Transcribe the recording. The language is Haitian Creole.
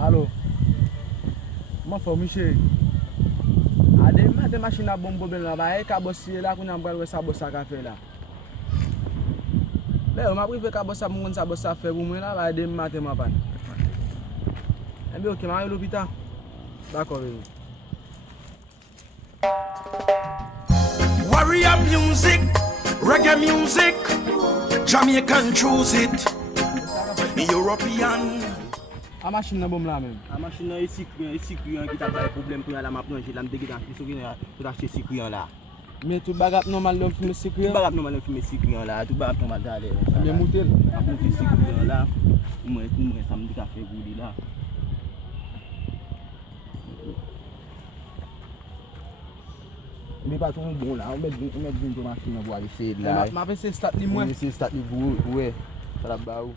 Allo. Comment faut Michel? Ade machine a bon problème là, ba e kabossi là qu'on a bral ça bossa ka fait là. Là, on m'a privé kabossi mon ça bossa fait pour moi là, ba de matin m'a pas. Eh bien OK, m'a à l'hôpital. D'accord. Warrior music, reggae music, Jamaican choose it, European. A machine nan bom la même. A machine nan sikriyan ki ta bay problem pou yon la m'a plonge la m'degi dan fiso ki pou t'acheter sikriyan là. Mais tout bagap normal l'homme fumer Tout secret. bagap normal fumer sikriyan là, tout bagap normal d'aller. Mais moutel. A pou te sikriyan là, moi ça me dit qu'a fait goudi là. Mais pas tout bon là, on met une machine pour aller essayer là. M'a pensé start li moins. C'est start li ouais. Ça la ba ou.